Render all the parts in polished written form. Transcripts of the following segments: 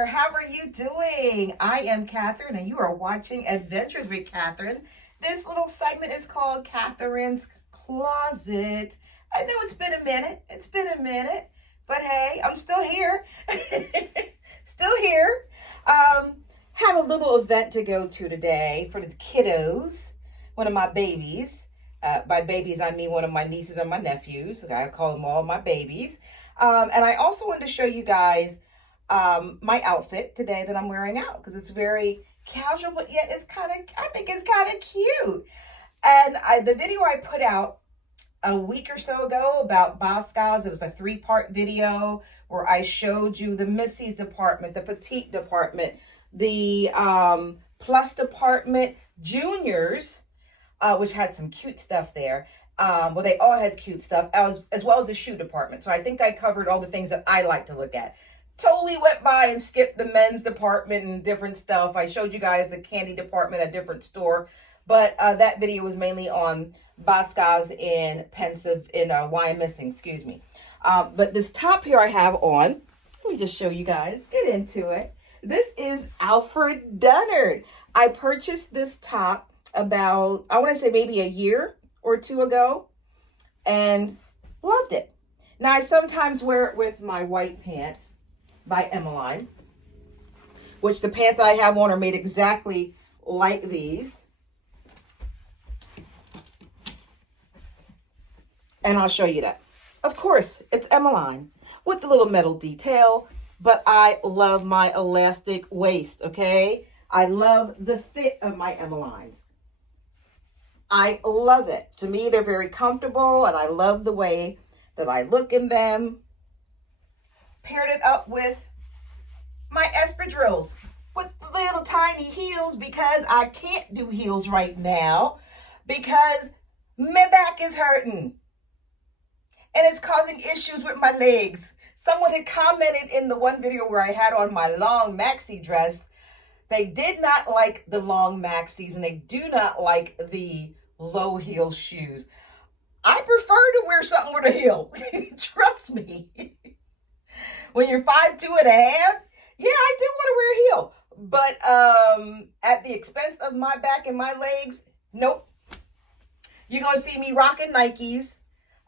there. How are you doing? I am Catherine, and you are watching Adventures with Catherine. This little segment is called Catherine's Closet. I know it's been a minute. But hey, I'm still here. Still here. Have a little event to go to today for the kiddos. One of my babies. By babies, I mean one of my nieces or my nephews. I call them all my babies. And I also wanted to show you guys my outfit today that I'm wearing out because it's very casual, but yet I think it's kind of cute. And the video I put out a week or so ago about Boscov's, it was a 3-part video where I showed you the Missy's department, the petite department, the plus department, juniors, which had some cute stuff there. Well, they all had cute stuff, as well as the shoe department. So I think I covered all the things that I like to look at. Totally went by and skipped the men's department and different stuff. I showed you guys the candy department at a different store. But that video was mainly on Boscov's in Wyomissing, excuse me. But this top here I have on, let me just show you guys, get into it. This is Alfred Dunner. I purchased this top about, I want to say maybe a year or two ago, and loved it. Now I sometimes wear it with my white pants by Emaline, which the pants I have on are made exactly like these. And I'll show you that. Of course, it's Emaline with the little metal detail, but I love my elastic waist, okay? I love the fit of my Emalines. I love it. To me, they're very comfortable, and I love the way that I look in them. Paired it up with my espadrilles with little tiny heels because I can't do heels right now because my back is hurting. And it's causing issues with my legs. Someone had commented in the one video where I had on my long maxi dress. They did not like the long maxis and they do not like the low heel shoes. I prefer to wear something with a heel. Trust me. When you're 5'2" and a half, yeah, I do want to wear a heel. But at the expense of my back and my legs, nope. You're going to see me rocking Nikes.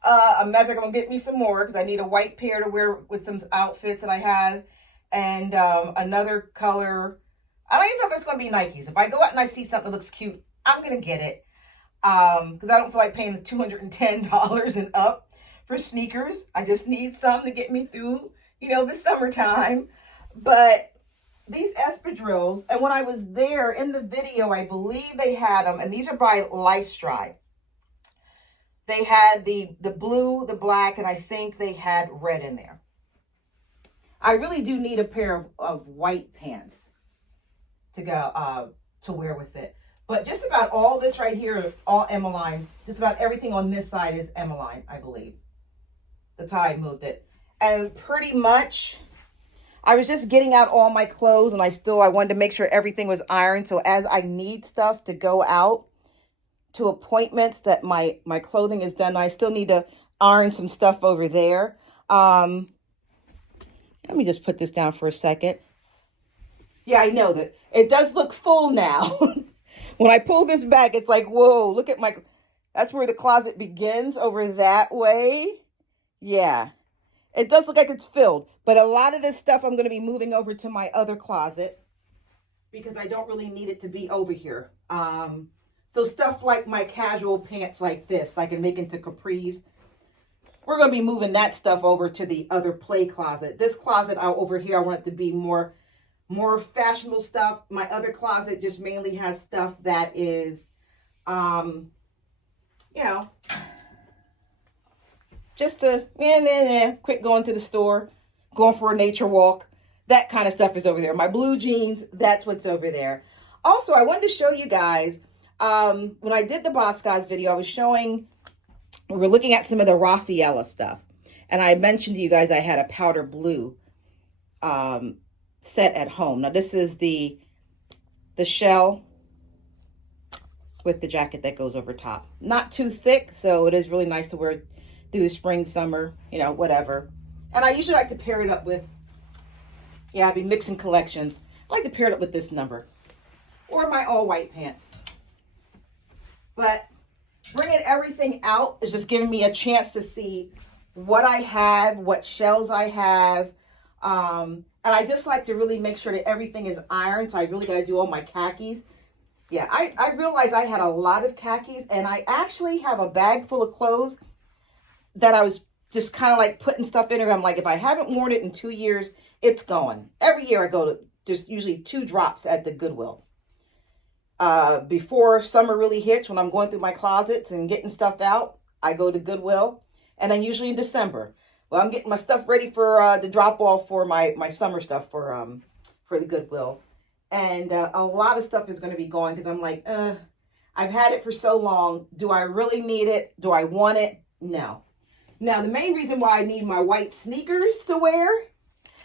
I'm never going to get me some more because I need a white pair to wear with some outfits that I have. And another color. I don't even know if it's going to be Nikes. If I go out and I see something that looks cute, I'm going to get it. Because I don't feel like paying $210 and up for sneakers. I just need some to get me through, the summertime. But these espadrilles, and when I was there in the video, I believe they had them, and these are by Lifestride. They had the blue, the black, and I think they had red in there. I really do need a pair of white pants to go to wear with it. But just about all this right here, all Emaline. Just about everything on this side is Emaline, I believe. That's how I moved it. And pretty much, I was just getting out all my clothes, and I wanted to make sure everything was ironed. So as I need stuff to go out to appointments that my clothing is done, I still need to iron some stuff over there. Let me just put this down for a second. Yeah, I know that it does look full now. When I pull this back, it's like, whoa, look at that's where the closet begins over that way. Yeah, it does look like it's filled, but a lot of this stuff I'm going to be moving over to my other closet because I don't really need it to be over here. So stuff like my casual pants like this, I can make into capris. We're going to be moving that stuff over to the other play closet. This closet out over here, I want it to be more fashionable stuff. My other closet just mainly has stuff that is, just to, quick going to the store, going for a nature walk. That kind of stuff is over there. My blue jeans, that's what's over there. Also, I wanted to show you guys, when I did the Boscov's video, I was showing, we were looking at some of the Raffaella stuff. And I mentioned to you guys I had a powder blue set at home. Now this is the shell with the jacket that goes over top. Not too thick, so it is really nice to wear through the spring, summer, whatever. And I usually like to pair it up with Yeah, I'll be mixing collections. I like to pair it up with this number. Or my all white pants. But bringing everything out is just giving me a chance to see what I have, what shells I have. And I just like to really make sure that everything is ironed. So I really got to do all my khakis. Yeah, I realized I had a lot of khakis, and I actually have a bag full of clothes that I was just kind of like putting stuff in there. I'm like, if I haven't worn it in 2 years, it's gone. Every year I go to, there's usually 2 drops at the Goodwill. Before summer really hits, when I'm going through my closets and getting stuff out, I go to Goodwill. And then usually in December, well, I'm getting my stuff ready for the drop off for my summer stuff for the Goodwill. And a lot of stuff is going to be gone because I'm like, I've had it for so long. Do I really need it? Do I want it? No. Now, the main reason why I need my white sneakers to wear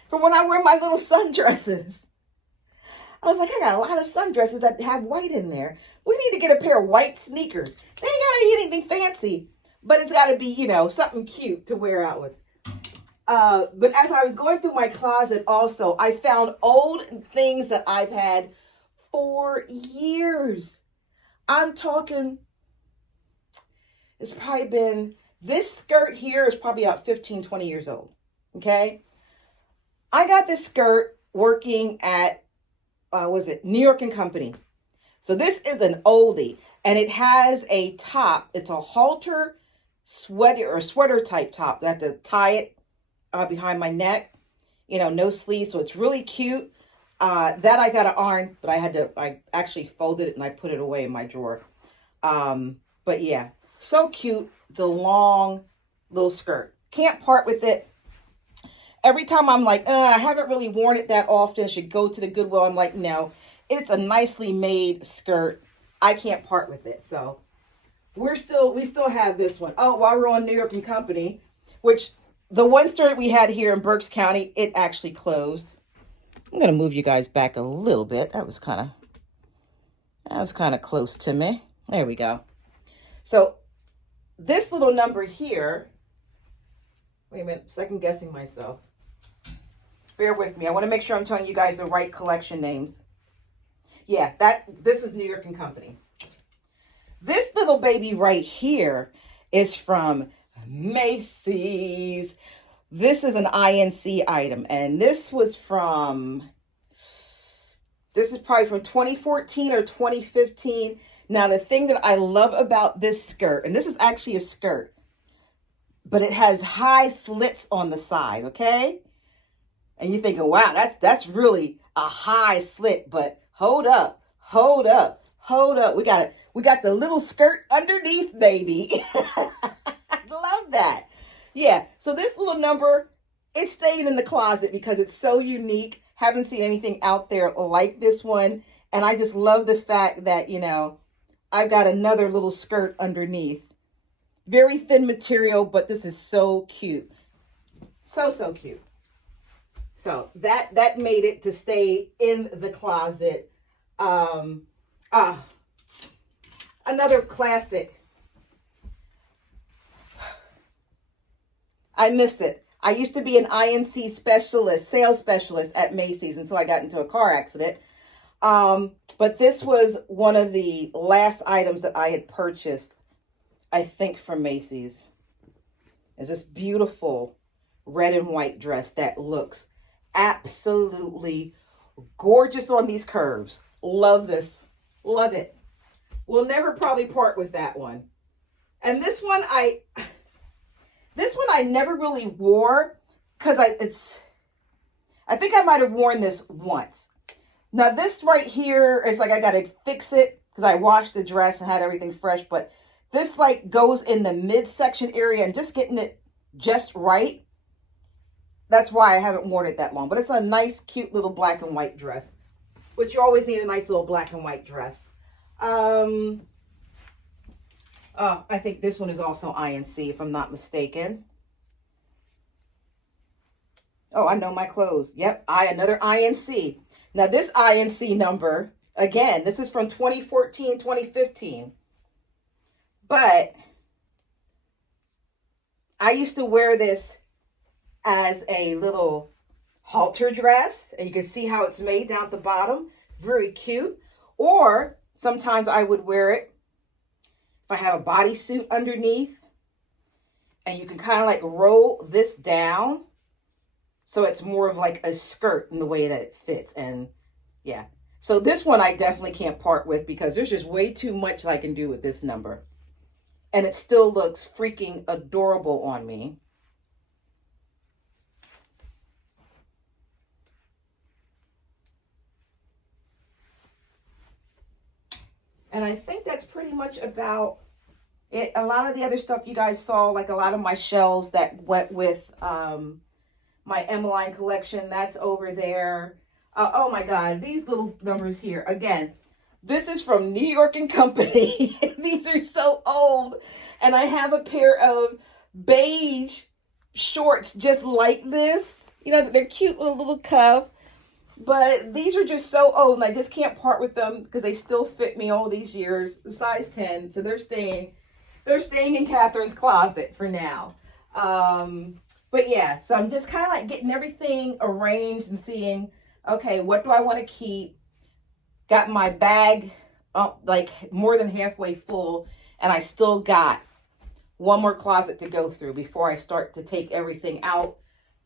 for when I wear my little sundresses. I was like, I got a lot of sundresses that have white in there. We need to get a pair of white sneakers. They ain't got to be anything fancy, but it's got to be, you know, something cute to wear out with. But as I was going through my closet also, I found old things that I've had for years. I'm talking, it's probably been, this skirt here is probably about 15, 20 years old. Okay. I got this skirt working at, New York and Company. So this is an oldie, and it has a top. It's a halter sweater type top. I have to tie it behind my neck, you know, no sleeves. So it's really cute. That I got to iron, but I actually folded it and I put it away in my drawer. But yeah, so cute. It's a long little skirt. Can't part with it. Every time I'm like, I haven't really worn it that often. I should go to the Goodwill. I'm like, no, it's a nicely made skirt. I can't part with it. So we still have this one. Oh, while we're on New York and Company, which the one store that we had here in Berks County, it actually closed. I'm going to move you guys back a little bit. That was kind of close to me. There we go. So this little number here, wait a minute, second guessing myself. Bear with me. I want to make sure I'm telling you guys the right collection names. Yeah, this is New York and Company. This little baby right here is from Macy's. This is an INC item, and this is probably from 2014 or 2015. Now, the thing that I love about this skirt, and this is actually a skirt, but it has high slits on the side, okay? And you're thinking, wow, that's really a high slit, but hold up. We got the little skirt underneath, baby. I love that. Yeah, so this little number, it's staying in the closet because it's so unique. Haven't seen anything out there like this one. And I just love the fact that, you know, I've got another little skirt underneath. Very thin material, but this is so cute. So cute. So that made it to stay in the closet. Another classic. I missed it. I used to be an INC specialist, sales specialist at Macy's, and so I got into a car accident. But this was one of the last items that I had purchased, I think, from Macy's. Is this beautiful red and white dress that looks absolutely gorgeous on these curves. Love this. Love it. We'll never probably part with that one. And this one I never really wore because I think I might have worn this once. Now this right here is like I got to fix it because I washed the dress and had everything fresh, but this like goes in the midsection area and just getting it just right. That's why I haven't worn it that long. But it's a nice, cute little black and white dress, which you always need a nice little black and white dress. Oh, I think this one is also INC, if I'm not mistaken. Oh, I know my clothes. Yep, another INC. Now, this INC number, again, this is from 2014, 2015. But I used to wear this as a little halter dress, and you can see how it's made down at the bottom. Very cute. Or sometimes I would wear it if I have a bodysuit underneath, and you can kind of like roll this down so it's more of like a skirt in the way that it fits. And yeah, so this one I definitely can't part with because there's just way too much I can do with this number. And it still looks freaking adorable on me. And I think that's pretty much about it. A lot of the other stuff you guys saw, like a lot of my shells that went with my Emaline collection, that's over there. Oh my God, these little numbers here. Again, this is from New York and Company. These are so old. And I have a pair of beige shorts just like this. You know, they're cute with a little cuff. But these are just so old, and I just can't part with them because they still fit me all these years. The size 10, so they're staying in Catherine's closet for now. But yeah, so I'm just kind of like getting everything arranged and seeing, okay, what do I want to keep? Got my bag like more than halfway full, and I still got one more closet to go through before I start to take everything out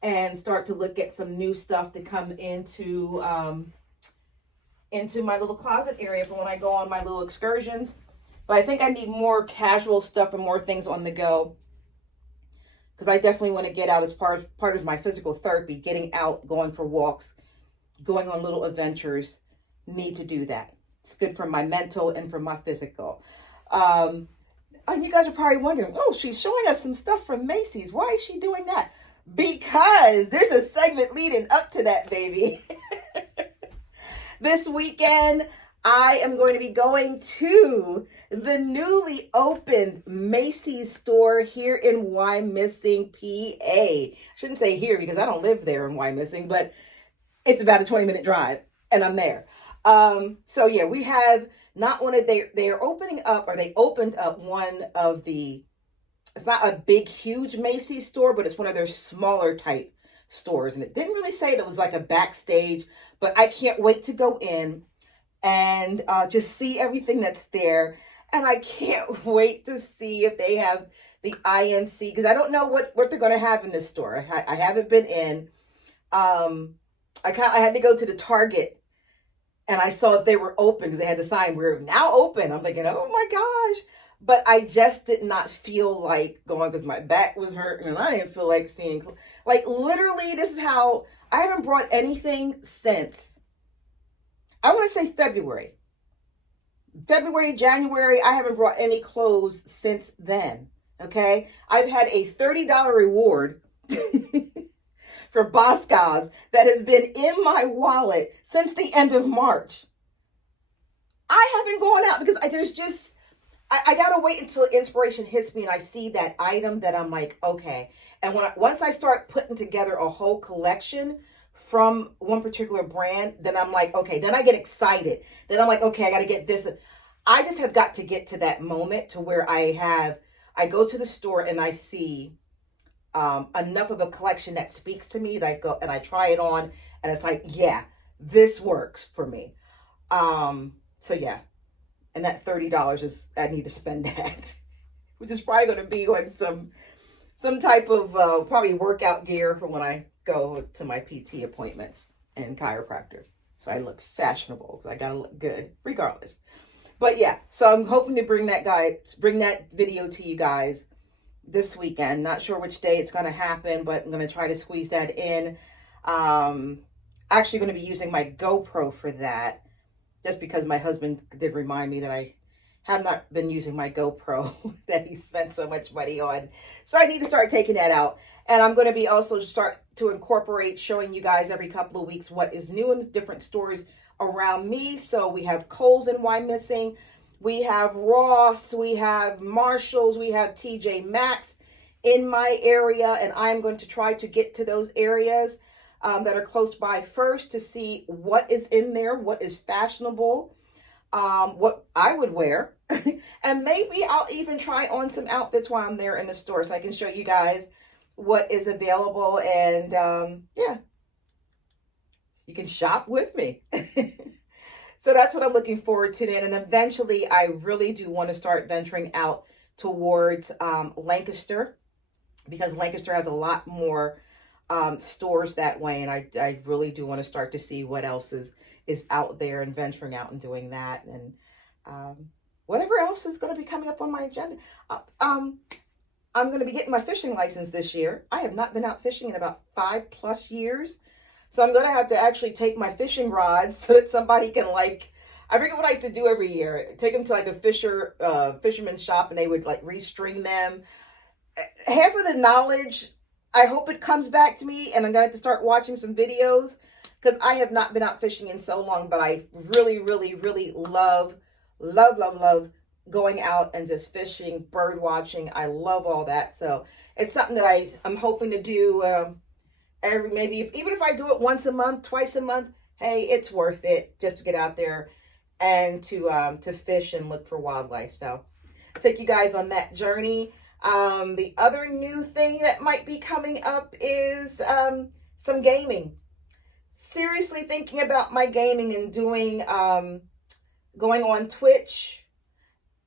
and start to look at some new stuff to come into my little closet area for when I go on my little excursions. But I think I need more casual stuff and more things on the go, because I definitely want to get out as part of my physical therapy, getting out, going for walks, going on little adventures. Need to do that. It's good for my mental and for my physical. And you guys are probably wondering, oh, she's showing us some stuff from Macy's. Why is she doing that? Because there's a segment leading up to that, baby. This weekend, I am going to be going to the newly opened Macy's store here in Wyomissing, PA. I shouldn't say here because I don't live there in Wyomissing, but it's about a 20-minute drive, and I'm there. So yeah, we have not one of they are opening up, or they opened up one of the, it's not a big, huge Macy's store, but it's one of their smaller type stores. And it didn't really say it was like a backstage, but I can't wait to go in and just see everything that's there. And I can't wait to see if they have the INC, because I don't know what they're going to have in this store. I haven't been in. I had to go to the Target, and I saw that they were open because they had the sign, "We're now open." I'm thinking, oh my gosh. But I just did not feel like going because my back was hurting and I didn't feel like seeing. Like literally, this is how I haven't brought anything since, I want to say February, January. I haven't brought any clothes since then. Okay. I've had a $30 reward for Boscov's that has been in my wallet since the end of March. I haven't gone out because there's just, I gotta wait until inspiration hits me and I see that item that I'm like, okay. And once I start putting together a whole collection from one particular brand, then I'm like, okay, then I get excited. Then I'm like, okay, I gotta get this. I just have got to get to that moment to where I go to the store and I see enough of a collection that speaks to me that I go and I try it on and it's like, yeah, this works for me. So yeah. And that $30 is, I need to spend that, which is probably going to be on some type of probably workout gear for when I go to my PT appointments and chiropractor. So I look fashionable because I got to look good regardless. But yeah, so I'm hoping to bring that video to you guys this weekend. Not sure which day it's going to happen, but I'm going to try to squeeze that in. Actually going to be using my GoPro for that, just because my husband did remind me that I have not been using my GoPro that he spent so much money on. So I need to start taking that out. And I'm going to be also start to incorporate showing you guys every couple of weeks what is new in different stores around me. So we have Kohl's in Wyomissing, we have Ross, we have Marshalls, we have TJ Maxx in my area. And I'm going to try to get to those areas that are close by first to see what is in there, what is fashionable, what I would wear. And maybe I'll even try on some outfits while I'm there in the store so I can show you guys what is available. And yeah, you can shop with me. So that's what I'm looking forward to. And eventually, I really do want to start venturing out towards Lancaster, because Lancaster has a lot more stores that way. And I really do want to start to see what else is out there, and venturing out and doing that. And whatever else is going to be coming up on my agenda. I'm going to be getting my fishing license this year. I have not been out fishing in about 5+ years. So I'm going to have to actually take my fishing rods so that somebody can, like, I forget what I used to do every year. Take them to like a fisherman's shop, and they would like restring them. Half of the knowledge, I hope it comes back to me, and I'm going to have to start watching some videos, because I have not been out fishing in so long. But I really, really, really love going out and just fishing, bird watching. I love all that. So it's something that I'm hoping to do even if I do it once a month, twice a month. Hey, it's worth it just to get out there and to fish and look for wildlife. So take you guys on that journey. The other new thing that might be coming up is some gaming. Seriously thinking about my gaming and doing going on Twitch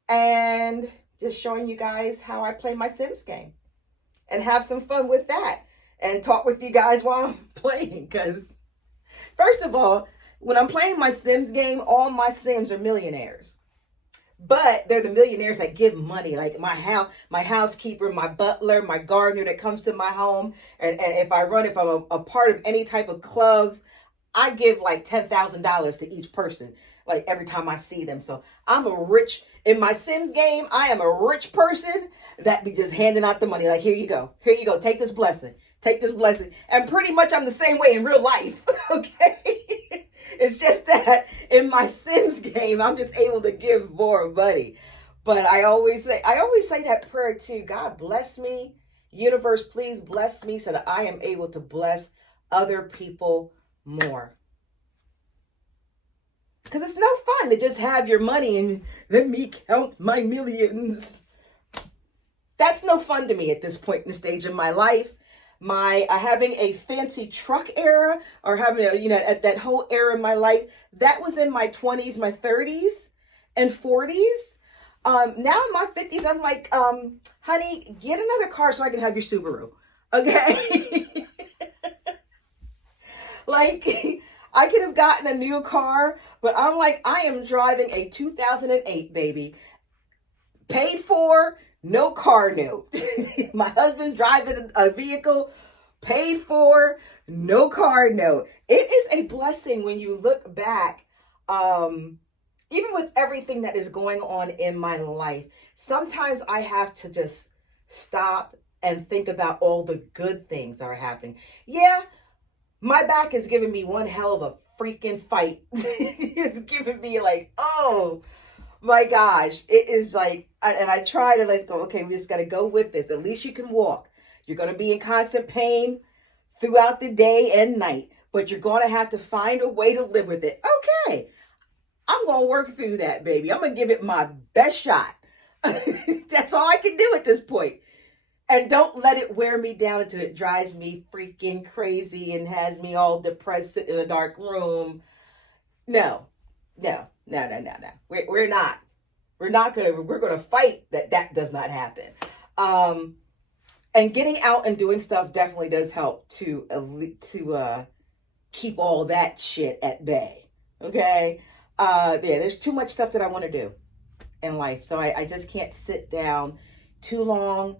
and just showing you guys how I play my Sims game and have some fun with that and talk with you guys while I'm playing. Because first of all, when I'm playing my Sims game, all my Sims are millionaires. But they're the millionaires that give money, like my housekeeper, my butler, my gardener that comes to my home. And if I'm a part of any type of clubs, I give like $10,000 to each person, like every time I see them. So in my Sims game, I am a rich person that be just handing out the money. Like, here you go, take this blessing. And pretty much I'm the same way in real life, okay? It's just that in my Sims game, I'm just able to give more money. But I always say that prayer too. God bless me. Universe, please bless me so that I am able to bless other people more. Because it's no fun to just have your money and let me count my millions. That's no fun to me at this point in the stage of my life. Having a fancy truck era, or having at that whole era in my life, that was in my 20s, my 30s and 40s. Now in my 50s, I'm like, honey, get another car so I can have your Subaru. Okay. Like, I could have gotten a new car, but I'm like, I am driving a 2008, baby. Paid for, no car note. My husband's driving a vehicle, paid for, no car note. It is a blessing when you look back, even with everything that is going on in my life. Sometimes I have to just stop and think about all the good things that are happening. Yeah, my back is giving me one hell of a freaking fight. It's giving me like, oh my gosh. It is like, and I try to go, okay, we just got to go with this. At least you can walk. You're going to be in constant pain throughout the day and night, but you're going to have to find a way to live with it. Okay. I'm going to work through that, baby. I'm going to give it my best shot. That's all I can do at this point. And don't let it wear me down until it drives me freaking crazy and has me all depressed, sitting in a dark room. No. We're not. We're going to fight that does not happen. And getting out and doing stuff definitely does help to keep all that shit at bay. Okay. There's too much stuff that I want to do in life. So I just can't sit down too long.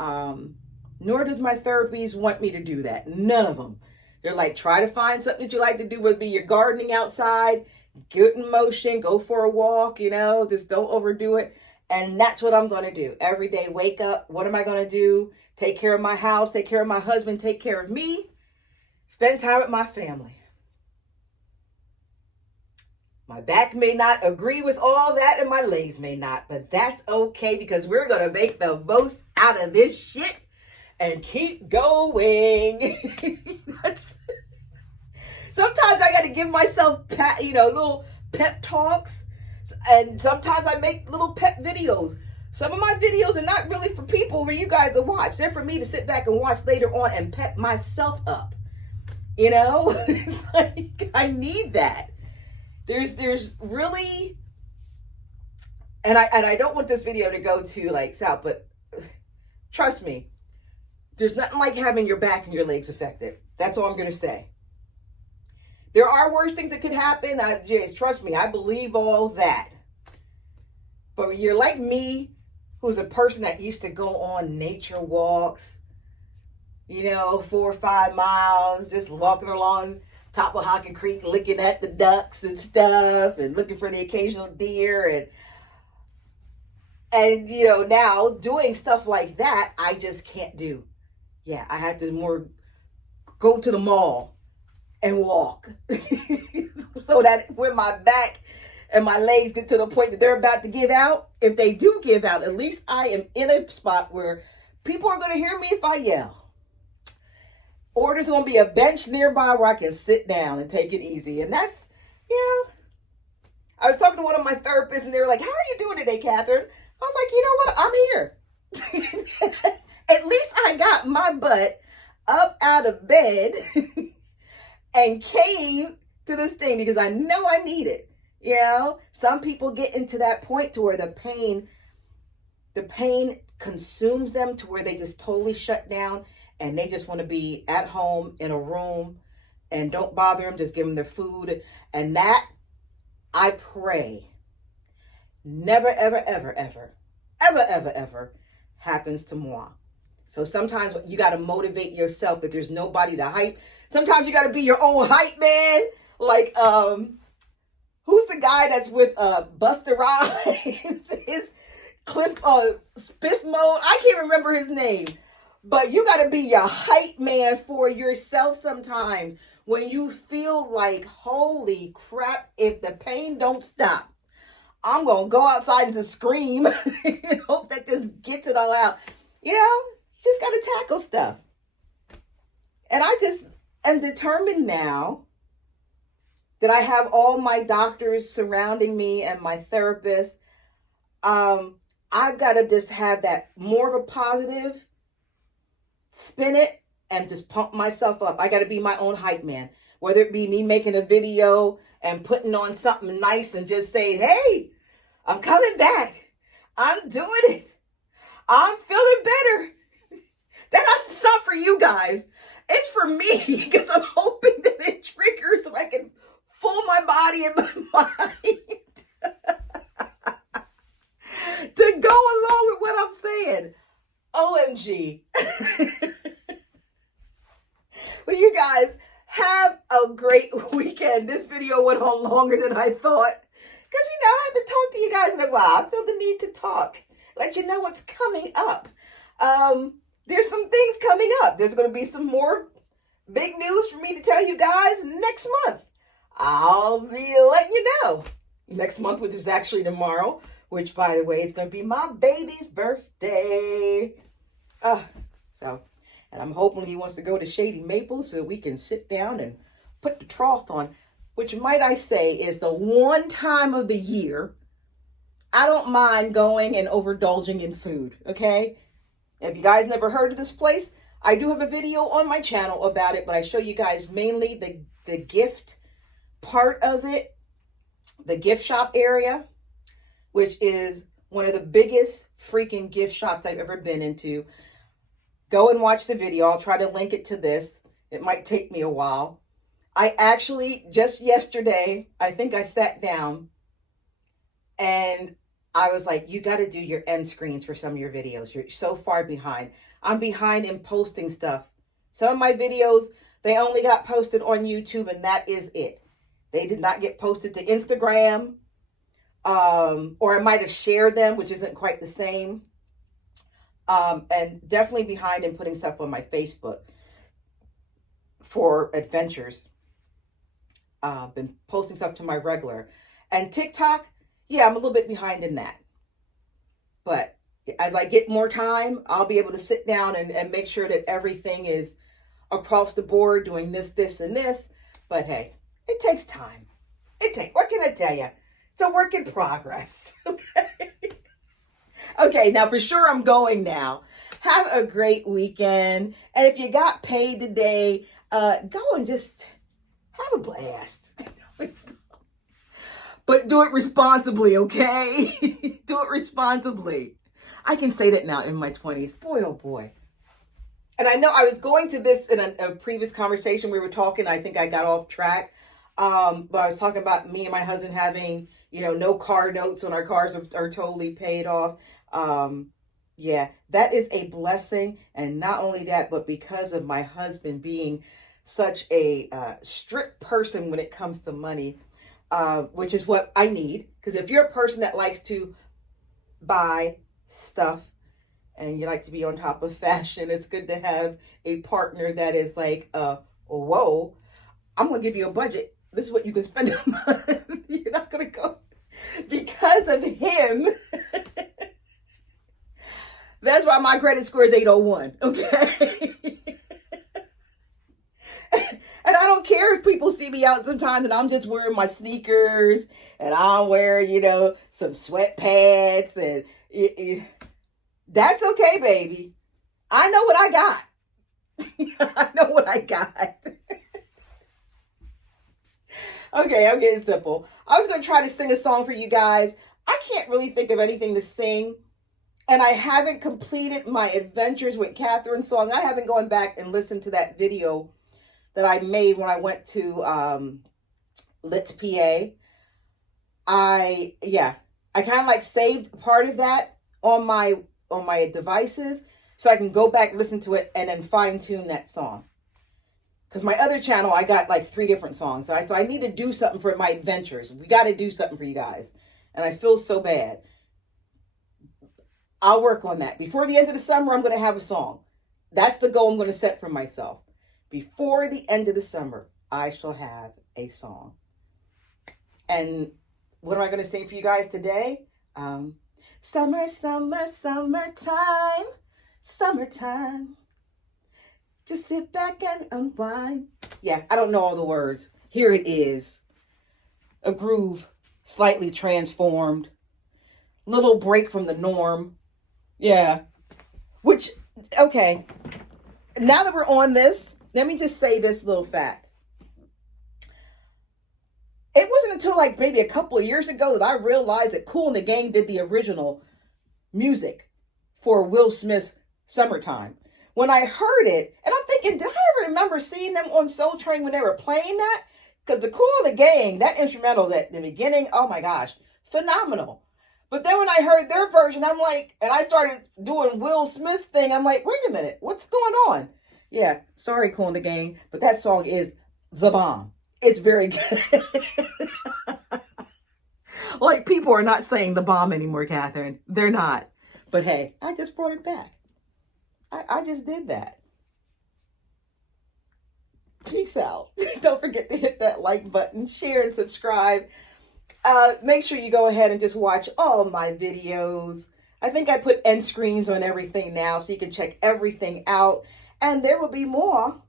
Nor does my therapies want me to do that. None of them. They're like, try to find something that you like to do, whether it be your gardening outside, get in motion, go for a walk, just don't overdo it. And that's what I'm going to do. Every day, wake up. What am I going to do? Take care of my house, take care of my husband, take care of me, spend time with my family. My back may not agree with all that and my legs may not, but that's okay because we're going to make the most out of this shit and keep going. Sometimes I got to give myself, little pep talks, and sometimes I make little pep videos. Some of my videos are not really for people, for you guys to watch. They're for me to sit back and watch later on and pep myself up. It's like I need that. There's really, and I don't want this video to go to like south, but trust me, there's nothing like having your back and your legs affected. That's all I'm going to say. There are worse things that could happen. Just trust me, I believe all that. But when you're like me, who's a person that used to go on nature walks, 4 or 5 miles, just walking along top of Hockey Creek, looking at the ducks and stuff, and looking for the occasional deer, and now doing stuff like that, I just can't do. Yeah, I had to more go to the mall and walk so that when my back and my legs get to the point that they're about to give out, if they do give out, at least I am in a spot where people are going to hear me if I yell. Or there's going to be a bench nearby where I can sit down and take it easy. And that's, I was talking to one of my therapists and they were like, how are you doing today, Catherine? I was like, you know what? I'm here. At least I got my butt up out of bed and came to this thing because I know I need it. Some people get into that point to where the pain consumes them to where they just totally shut down and they just want to be at home in a room and don't bother them. Just give them their food. And that, I pray, never, ever, ever, ever, ever, ever, ever happens to moi. So sometimes you got to motivate yourself that there's nobody to hype. Sometimes you got to be your own hype man. Like, who's the guy that's with Busta Rhymes? His Cliff Spiff Mode. I can't remember his name. But you got to be your hype man for yourself sometimes. When you feel like, holy crap, if the pain don't stop, I'm going to go outside and just scream and hope that this gets it all out. Just got to tackle stuff. And I just am determined now that I have all my doctors surrounding me and my therapist. I've got to just have that more of a positive, spin it, and just pump myself up. I got to be my own hype man. Whether it be me making a video and putting on something nice and just saying, hey, I'm coming back. I'm doing it. I'm feeling better. That's not for you guys. It's for me because I'm hoping that it triggers so I can fool my body and my mind to go along with what I'm saying. OMG. Well, you guys have a great weekend. This video went on longer than I thought. Because, I haven't talked to you guys in a while. I feel the need to talk. Let you know what's coming up. There's some things coming up. There's going to be some more big news for me to tell you guys next month. I'll be letting you know. Next month, which is actually tomorrow, which, by the way, is going to be my baby's birthday. And I'm hoping he wants to go to Shady Maple so we can sit down and put the trough on, which, might I say, is the one time of the year I don't mind going and overindulging in food, okay? If you guys never heard of this place, I do have a video on my channel about it, but I show you guys mainly the gift part of it, the gift shop area, which is one of the biggest freaking gift shops I've ever been into. Go and watch the video. I'll try to link it to this. It might take me a while. I actually, just yesterday, I think I sat down and I was like, you got to do your end screens for some of your videos. You're so far behind. I'm behind in posting stuff. Some of my videos, they only got posted on YouTube and that is it. They did not get posted to Instagram. Or I might have shared them, which isn't quite the same. And definitely behind in putting stuff on my Facebook for adventures. Been posting stuff to my regular. And TikTok, yeah, I'm a little bit behind in that. But as I get more time, I'll be able to sit down and make sure that everything is across the board doing this, this, and this. But hey, it takes time. What can I tell you? It's a work in progress. Okay. Okay, now for sure I'm going now. Have a great weekend. And if you got paid today, go and just Have a blast. But do it responsibly, okay? Do it responsibly. I can say that now in my 20s. Boy, oh boy. And I know I was going to this in a previous conversation. We were talking, I think I got off track. But I was talking about me and my husband having, no car notes when our cars are totally paid off. Yeah, that is a blessing. And not only that, but because of my husband being such a strict person when it comes to money, which is what I need. Because if you're a person that likes to buy stuff and you like to be on top of fashion, it's good to have a partner that is like, whoa, I'm going to give you a budget. This is what you can spend a month. You're not going to go because of him. That's why my credit score is 801. Okay. And I don't care if people see me out sometimes and I'm just wearing my sneakers and I'm wearing, some sweatpants and that's okay, baby. I know what I got. I know what I got. Okay, I'm getting simple. I was going to try to sing a song for you guys. I can't really think of anything to sing. And I haven't completed my Adventures with Catherine song. I haven't gone back and listened to that video that I made when I went to Lit PA. I kind of like saved part of that on my devices so I can go back, listen to it, and then fine tune that song. Because my other channel, I got like 3 different songs. So I need to do something for my adventures. We got to do something for you guys. And I feel so bad. I'll work on that. Before the end of the summer, I'm going to have a song. That's the goal I'm going to set for myself. Before the end of the summer, I shall have a song. And what am I going to sing for you guys today? Summer, summer, summertime, summertime. Just sit back and unwind. Yeah, I don't know all the words. Here it is. A groove, slightly transformed. Little break from the norm. Yeah. Which, okay. Now that we're on this, let me just say this little fact. It wasn't until like maybe a couple of years ago that I realized that Kool and the Gang did the original music for Will Smith's Summertime. When I heard it, and I'm thinking, did I ever remember seeing them on Soul Train when they were playing that? Because the Kool and the Gang, that instrumental, that the beginning, oh my gosh, phenomenal. But then when I heard their version, I'm like, and I started doing Will Smith's thing, I'm like, wait a minute, what's going on? Yeah, sorry, Kool and the Gang, but that song is the bomb. It's very good. Like, people are not saying the bomb anymore, Catherine. They're not. But hey, I just brought it back. I just did that. Peace out. Don't forget to hit that like button, share and subscribe. Make sure you go ahead and just watch all my videos. I think I put end screens on everything now so you can check everything out. And there will be more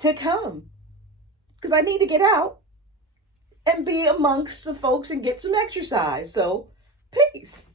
to come. Because I need to get out and be amongst the folks and get some exercise. So, peace.